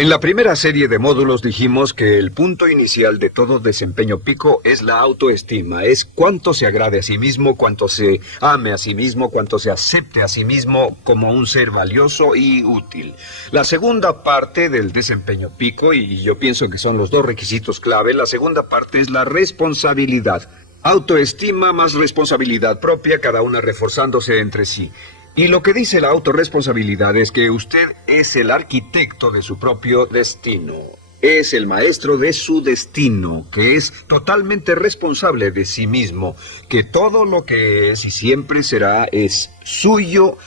En la primera serie de módulos dijimos que el punto inicial de todo desempeño pico es la autoestima, es cuánto se agrade a sí mismo, cuánto se ame a sí mismo, cuánto se acepte a sí mismo como un ser valioso y útil. La segunda parte del desempeño pico, y yo pienso que son los dos requisitos clave, la segunda parte es la responsabilidad. Autoestima más responsabilidad propia, cada una reforzándose entre sí. Y lo que dice la autorresponsabilidad es que usted es el arquitecto de su propio destino. Es el maestro de su destino, que es totalmente responsable de sí mismo, que todo lo que es y siempre será es suyo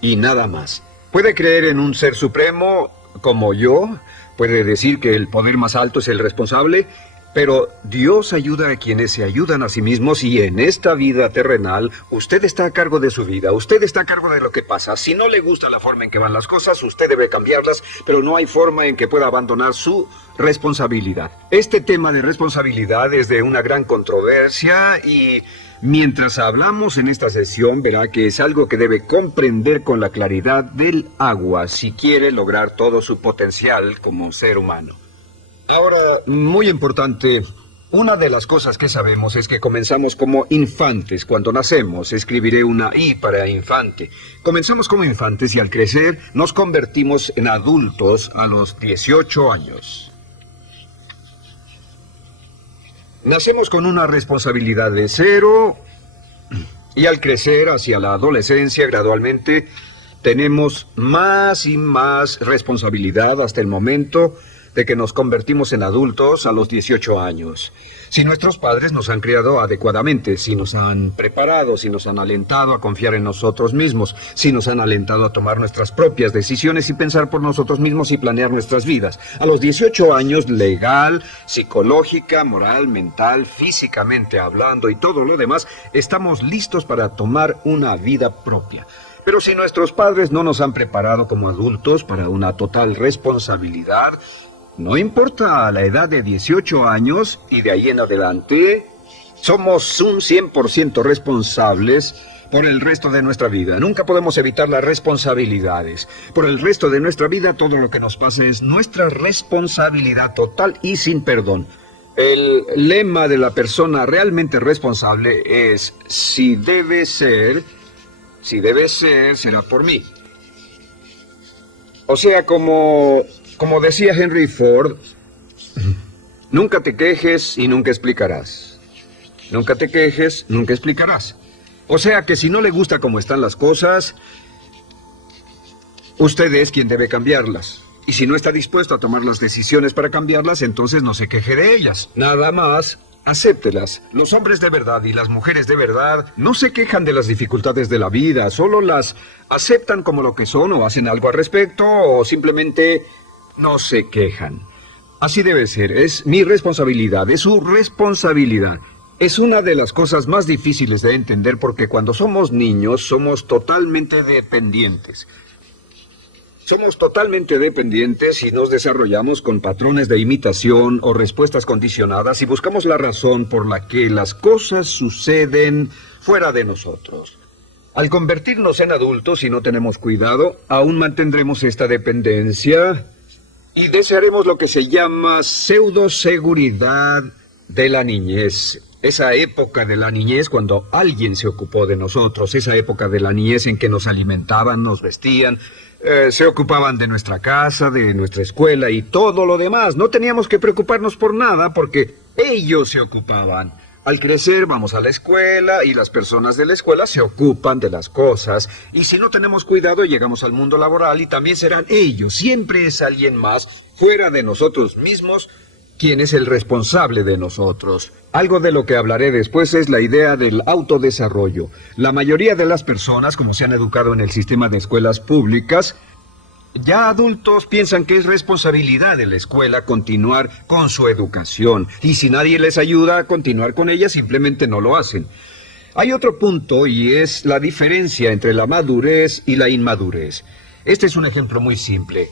y nada más. Puede creer en un ser supremo como yo, puede decir que el poder más alto es el responsable, pero Dios ayuda a quienes se ayudan a sí mismos y en esta vida terrenal usted está a cargo de su vida, usted está a cargo de lo que pasa. Si no le gusta la forma en que van las cosas, usted debe cambiarlas, pero no hay forma en que pueda abandonar su responsabilidad. Este tema de responsabilidad es de una gran controversia y mientras hablamos en esta sesión verá que es algo que debe comprender con la claridad del agua si quiere lograr todo su potencial como ser humano. Ahora, muy importante, una de las cosas que sabemos es que comenzamos como infantes. Cuando nacemos, escribiré una I para infante. Comenzamos como infantes y al crecer nos convertimos en adultos a los 18 años. Nacemos con una responsabilidad de 0 y al crecer hacia la adolescencia gradualmente tenemos más y más responsabilidad hasta el momento de que nos convertimos en adultos a los 18 años. Si nuestros padres nos han criado adecuadamente, si nos han preparado, si nos han alentado a confiar en nosotros mismos, si nos han alentado a tomar nuestras propias decisiones y pensar por nosotros mismos y planear nuestras vidas. A los 18 años, legal, psicológica, moral, mental, físicamente hablando y todo lo demás, estamos listos para tomar una vida propia. Pero si nuestros padres no nos han preparado como adultos para una total responsabilidad, no importa la edad de 18 años y de ahí en adelante, somos un 100% responsables por el resto de nuestra vida. Nunca podemos evitar las responsabilidades. Por el resto de nuestra vida, todo lo que nos pasa es nuestra responsabilidad total y sin perdón. El lema de la persona realmente responsable es, si debe ser, será por mí. O sea, como decía Henry Ford, nunca te quejes y nunca explicarás. Nunca te quejes, nunca explicarás. O sea que si no le gusta cómo están las cosas, usted es quien debe cambiarlas. Y si no está dispuesto a tomar las decisiones para cambiarlas, entonces no se queje de ellas. Nada más, acéptelas. Los hombres de verdad y las mujeres de verdad no se quejan de las dificultades de la vida, solo las aceptan como lo que son o hacen algo al respecto o simplemente no se quejan. Así debe ser, es mi responsabilidad, es su responsabilidad. Es una de las cosas más difíciles de entender porque cuando somos niños somos totalmente dependientes. Somos totalmente dependientes y nos desarrollamos con patrones de imitación o respuestas condicionadas y buscamos la razón por la que las cosas suceden fuera de nosotros. Al convertirnos en adultos, si no tenemos cuidado, aún mantendremos esta dependencia y desearemos lo que se llama pseudoseguridad de la niñez. Esa época de la niñez cuando alguien se ocupó de nosotros, esa época de la niñez en que nos alimentaban, nos vestían, se ocupaban de nuestra casa, de nuestra escuela y todo lo demás. No teníamos que preocuparnos por nada porque ellos se ocupaban. Al crecer vamos a la escuela y las personas de la escuela se ocupan de las cosas. Y si no tenemos cuidado llegamos al mundo laboral y también serán ellos. Siempre es alguien más fuera de nosotros mismos quien es el responsable de nosotros. Algo de lo que hablaré después es la idea del autodesarrollo. La mayoría de las personas, como se han educado en el sistema de escuelas públicas, ya adultos piensan que es responsabilidad de la escuela continuar con su educación. Y si nadie les ayuda a continuar con ella, simplemente no lo hacen. Hay otro punto y es la diferencia entre la madurez y la inmadurez. Este es un ejemplo muy simple.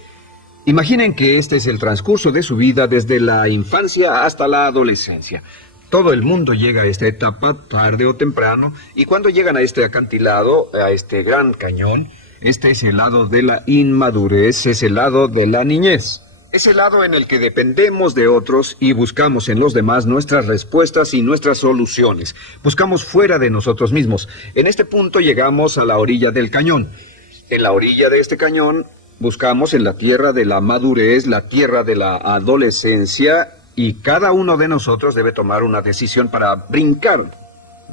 Imaginen que este es el transcurso de su vida desde la infancia hasta la adolescencia. Todo el mundo llega a esta etapa tarde o temprano y cuando llegan a este acantilado, a este gran cañón, Este es el lado de la inmadurez, es el lado de la niñez. Es el lado en el que dependemos de otros y buscamos en los demás nuestras respuestas y nuestras soluciones. Buscamos fuera de nosotros mismos. En este punto llegamos a la orilla del cañón. En la orilla de este cañón buscamos en la tierra de la madurez, la tierra de la adolescencia, y cada uno de nosotros debe tomar una decisión para brincar,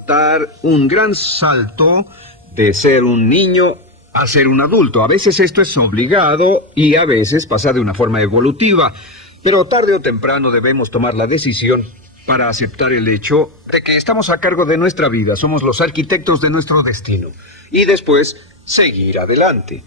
dar un gran salto de ser un niño a ser un adulto. A veces esto es obligado y a veces pasa de una forma evolutiva, pero tarde o temprano debemos tomar la decisión para aceptar el hecho de que estamos a cargo de nuestra vida, somos los arquitectos de nuestro destino, y después seguir adelante.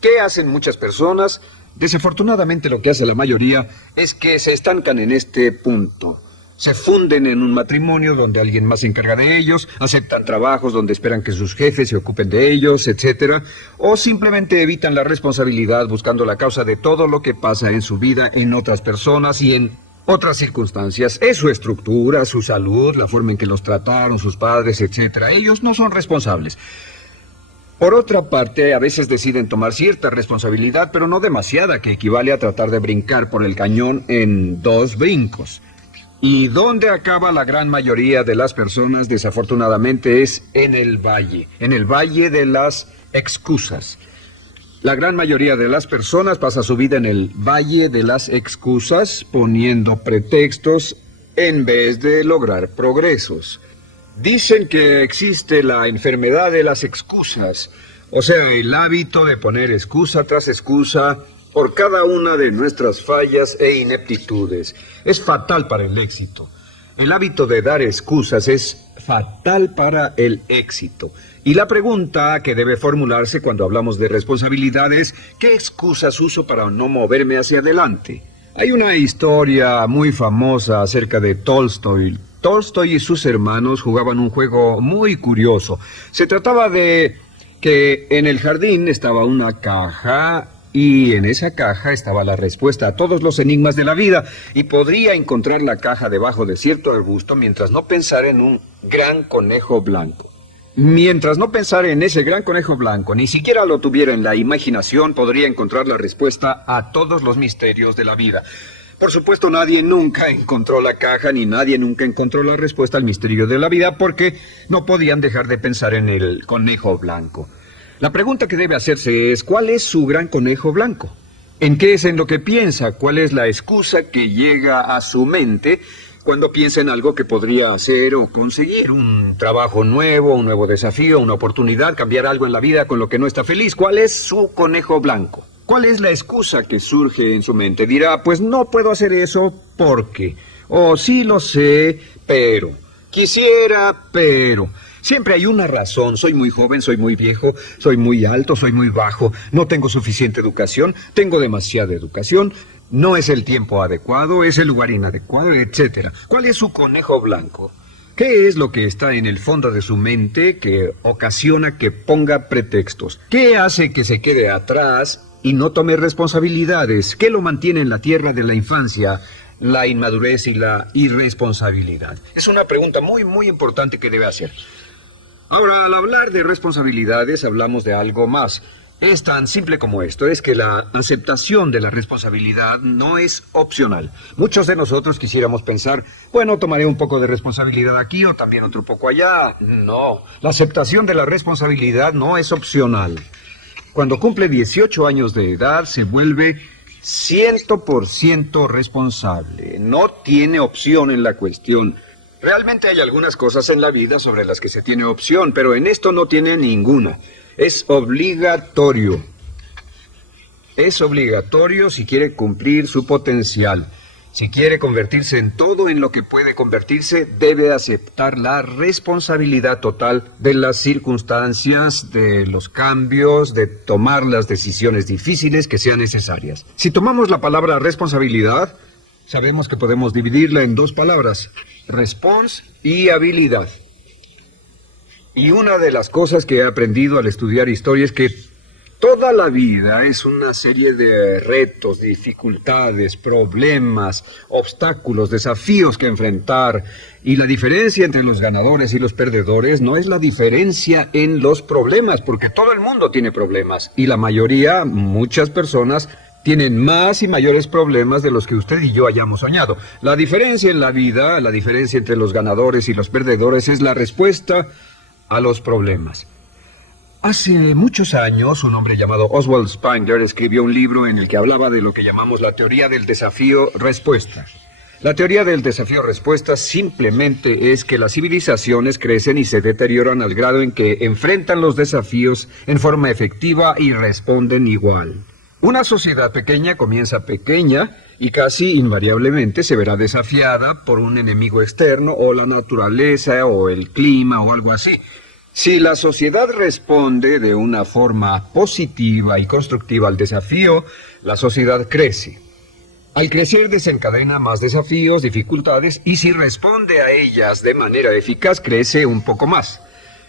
¿Qué hacen muchas personas? Desafortunadamente lo que hace la mayoría es que se estancan en este punto. Se funden en un matrimonio donde alguien más se encarga de ellos, aceptan trabajos donde esperan que sus jefes se ocupen de ellos, etc. O simplemente evitan la responsabilidad buscando la causa de todo lo que pasa en su vida, en otras personas y en otras circunstancias. Es su estructura, su salud, la forma en que los trataron sus padres, etc. Ellos no son responsables. Por otra parte, a veces deciden tomar cierta responsabilidad, pero no demasiada, que equivale a tratar de brincar por el cañón en 2 brincos. ¿Y dónde acaba la gran mayoría de las personas? Desafortunadamente es en el valle de las excusas. La gran mayoría de las personas pasa su vida en el valle de las excusas, poniendo pretextos en vez de lograr progresos. Dicen que existe la enfermedad de las excusas, o sea, el hábito de poner excusa tras excusa por cada una de nuestras fallas e ineptitudes. Es fatal para el éxito. El hábito de dar excusas es fatal para el éxito. Y la pregunta que debe formularse cuando hablamos de responsabilidad es: ¿qué excusas uso para no moverme hacia adelante? Hay una historia muy famosa acerca de Tolstoy. Tolstoy y sus hermanos jugaban un juego muy curioso. Se trataba de que en el jardín estaba una caja y en esa caja estaba la respuesta a todos los enigmas de la vida, y podría encontrar la caja debajo de cierto arbusto mientras no pensara en un gran conejo blanco. Mientras no pensara en ese gran conejo blanco, ni siquiera lo tuviera en la imaginación, podría encontrar la respuesta a todos los misterios de la vida. Por supuesto, nadie nunca encontró la caja, ni nadie nunca encontró la respuesta al misterio de la vida, porque no podían dejar de pensar en el conejo blanco. La pregunta que debe hacerse es: ¿cuál es su gran conejo blanco? ¿En qué es en lo que piensa? ¿Cuál es la excusa que llega a su mente cuando piensa en algo que podría hacer o conseguir? Un trabajo nuevo, un nuevo desafío, una oportunidad, cambiar algo en la vida con lo que no está feliz. ¿Cuál es su conejo blanco? ¿Cuál es la excusa que surge en su mente? Dirá: pues no puedo hacer eso porque, o sí lo sé, pero, quisiera, pero. Siempre hay una razón. Soy muy joven, soy muy viejo, soy muy alto, soy muy bajo, no tengo suficiente educación, tengo demasiada educación, no es el tiempo adecuado, es el lugar inadecuado, etc. ¿Cuál es su conejo blanco? ¿Qué es lo que está en el fondo de su mente que ocasiona que ponga pretextos? ¿Qué hace que se quede atrás y no tome responsabilidades? ¿Qué lo mantiene en la tierra de la infancia, la inmadurez y la irresponsabilidad? Es una pregunta muy, muy importante que debe hacer. Ahora, al hablar de responsabilidades, hablamos de algo más. Es tan simple como esto: es que la aceptación de la responsabilidad no es opcional. Muchos de nosotros quisiéramos pensar: bueno, tomaré un poco de responsabilidad aquí o también otro poco allá. No, la aceptación de la responsabilidad no es opcional. Cuando cumple 18 años de edad, se vuelve 100% responsable. No tiene opción en la cuestión. Realmente hay algunas cosas en la vida sobre las que se tiene opción, pero en esto no tiene ninguna. Es obligatorio. Es obligatorio si quiere cumplir su potencial. Si quiere convertirse en todo en lo que puede convertirse, debe aceptar la responsabilidad total de las circunstancias, de los cambios, de tomar las decisiones difíciles que sean necesarias. Si tomamos la palabra responsabilidad, sabemos que podemos dividirla en 2 palabras: respons y habilidad. Y una de las cosas que he aprendido al estudiar historia es que Toda la vida es una serie de retos, dificultades, problemas, obstáculos, desafíos que enfrentar. Y la diferencia entre los ganadores y los perdedores no es la diferencia en los problemas, porque todo el mundo tiene problemas. Y la mayoría, muchas personas, tienen más y mayores problemas de los que usted y yo hayamos soñado. La diferencia en la vida, la diferencia entre los ganadores y los perdedores es la respuesta a los problemas. Hace muchos años, un hombre llamado Oswald Spengler escribió un libro en el que hablaba de lo que llamamos la teoría del desafío-respuesta. La teoría del desafío-respuesta simplemente es que las civilizaciones crecen y se deterioran al grado en que enfrentan los desafíos en forma efectiva y responden igual. Una sociedad pequeña comienza pequeña y casi invariablemente se verá desafiada por un enemigo externo o la naturaleza o el clima o algo así. Si la sociedad responde de una forma positiva y constructiva al desafío, la sociedad crece. Al crecer desencadena más desafíos, dificultades, y si responde a ellas de manera eficaz, crece un poco más.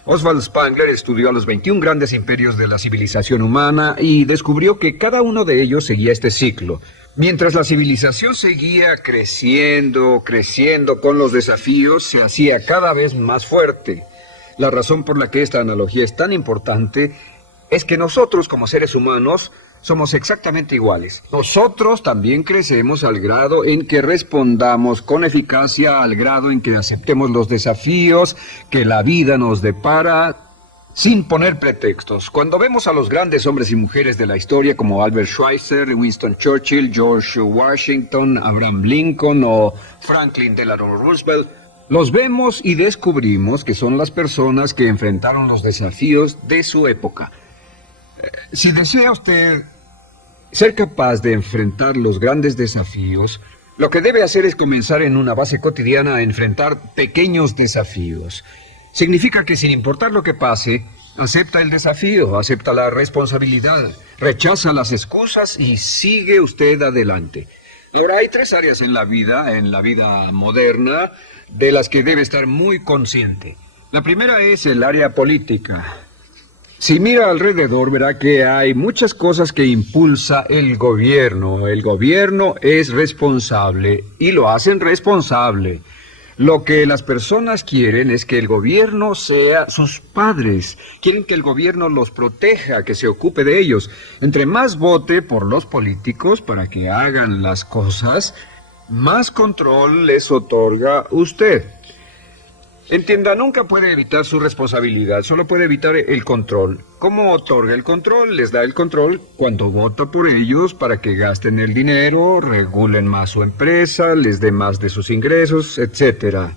Oswald Spengler estudió a los 21 grandes imperios de la civilización humana y descubrió que cada uno de ellos seguía este ciclo. Mientras la civilización seguía creciendo con los desafíos, se hacía cada vez más fuerte. La razón por la que esta analogía es tan importante es que nosotros, como seres humanos, somos exactamente iguales. Nosotros también crecemos al grado en que respondamos con eficacia, al grado en que aceptemos los desafíos que la vida nos depara, sin poner pretextos. Cuando vemos a los grandes hombres y mujeres de la historia como Albert Schweitzer, Winston Churchill, George Washington, Abraham Lincoln o Franklin Delano Roosevelt, los vemos y descubrimos que son las personas que enfrentaron los desafíos de su época. Si desea usted ser capaz de enfrentar los grandes desafíos, lo que debe hacer es comenzar en una base cotidiana a enfrentar pequeños desafíos. Significa que sin importar lo que pase, acepta el desafío, acepta la responsabilidad, rechaza las excusas y sigue usted adelante. Ahora, hay 3 áreas en la vida moderna, de las que debe estar muy consciente. La primera es el área política. Si mira alrededor, verá que hay muchas cosas que impulsa el gobierno. El gobierno es responsable y lo hacen responsable. Lo que las personas quieren es que el gobierno sea sus padres. Quieren que el gobierno los proteja, que se ocupe de ellos. Entre más vote por los políticos para que hagan las cosas, más control les otorga usted. Entienda, nunca puede evitar su responsabilidad, solo puede evitar el control. ¿Cómo otorga el control? Les da el control cuando vota por ellos para que gasten el dinero, regulen más su empresa, les dé más de sus ingresos, etc.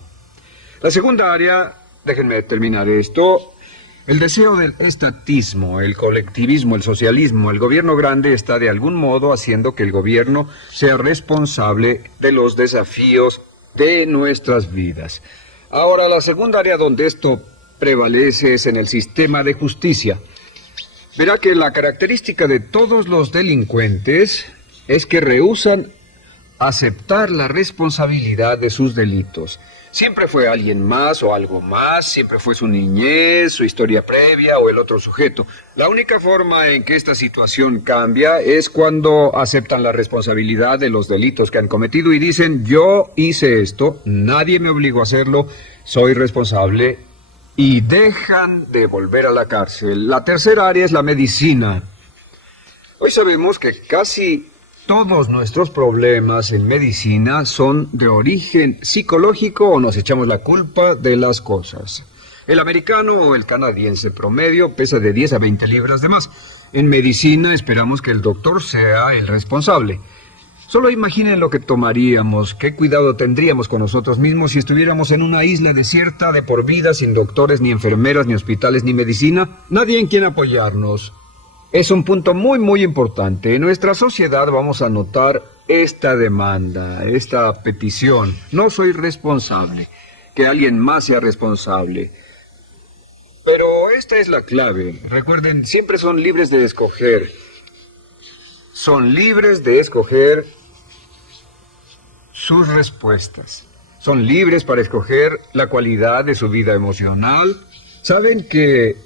La segunda área, déjenme terminar esto. El deseo del estatismo, el colectivismo, el socialismo, el gobierno grande está de algún modo haciendo que el gobierno sea responsable de los desafíos de nuestras vidas. Ahora, la segunda área donde esto prevalece es en el sistema de justicia. Verá que la característica de todos los delincuentes es que rehúsan aceptar la responsabilidad de sus delitos. Siempre fue alguien más o algo más, siempre fue su niñez, su historia previa o el otro sujeto. La única forma en que esta situación cambia es cuando aceptan la responsabilidad de los delitos que han cometido y dicen, yo hice esto, nadie me obligó a hacerlo, soy responsable, y dejan de volver a la cárcel. La tercera área es la medicina. Hoy sabemos que casi todos nuestros problemas en medicina son de origen psicológico o nos echamos la culpa de las cosas. El americano o el canadiense promedio pesa de 10 a 20 libras de más. En medicina esperamos que el doctor sea el responsable. Solo imaginen lo que tomaríamos, qué cuidado tendríamos con nosotros mismos si estuviéramos en una isla desierta de por vida sin doctores, ni enfermeras, ni hospitales, ni medicina. Nadie en quien apoyarnos. Es un punto muy importante. En nuestra sociedad vamos a notar esta demanda, esta petición. No soy responsable, que alguien más sea responsable. Pero esta es la clave. Recuerden, siempre son libres de escoger. Son libres de escoger sus respuestas. Son libres para escoger la cualidad de su vida emocional. Saben que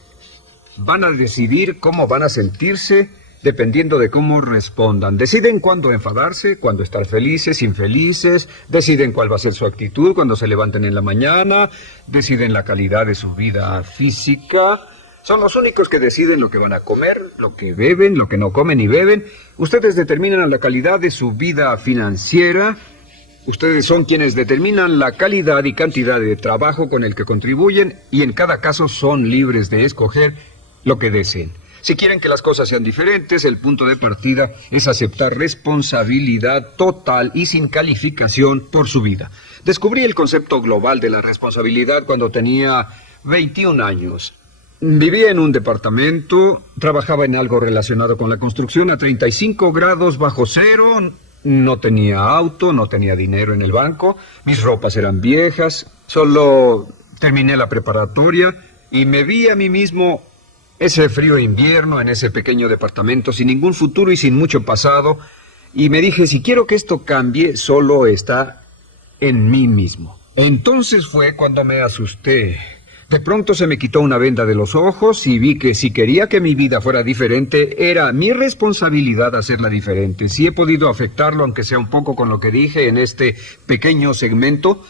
van a decidir cómo van a sentirse dependiendo de cómo respondan. Deciden cuándo enfadarse, cuándo estar felices, infelices, deciden cuál va a ser su actitud cuando se levanten en la mañana, deciden la calidad de su vida física. Son los únicos que deciden lo que van a comer, lo que beben, lo que no comen ni beben. Ustedes determinan la calidad de su vida financiera. Ustedes son quienes determinan la calidad y cantidad de trabajo con el que contribuyen y en cada caso son libres de escoger lo que deseen. Si quieren que las cosas sean diferentes, el punto de partida es aceptar responsabilidad total y sin calificación por su vida. Descubrí el concepto global de la responsabilidad cuando tenía 21 años. Vivía en un departamento, trabajaba en algo relacionado con la construcción a 35 grados bajo cero, no tenía auto, no tenía dinero en el banco, mis ropas eran viejas, solo terminé la preparatoria y me vi a mí mismo ese frío invierno en ese pequeño departamento sin ningún futuro y sin mucho pasado, y me dije, si quiero que esto cambie, solo está en mí mismo. Entonces fue cuando me asusté. De pronto se me quitó una venda de los ojos y vi que si quería que mi vida fuera diferente, era mi responsabilidad hacerla diferente. Si he podido afectarlo, aunque sea un poco con lo que dije en este pequeño segmento,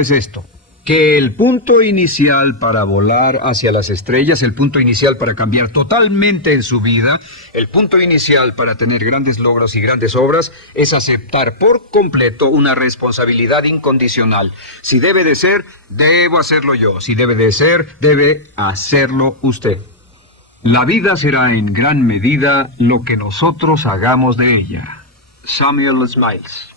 es esto. Que el punto inicial para volar hacia las estrellas, el punto inicial para cambiar totalmente en su vida, el punto inicial para tener grandes logros y grandes obras, es aceptar por completo una responsabilidad incondicional. Si debe de ser, debo hacerlo yo. Si debe de ser, debe hacerlo usted. La vida será en gran medida lo que nosotros hagamos de ella. Samuel Smiles.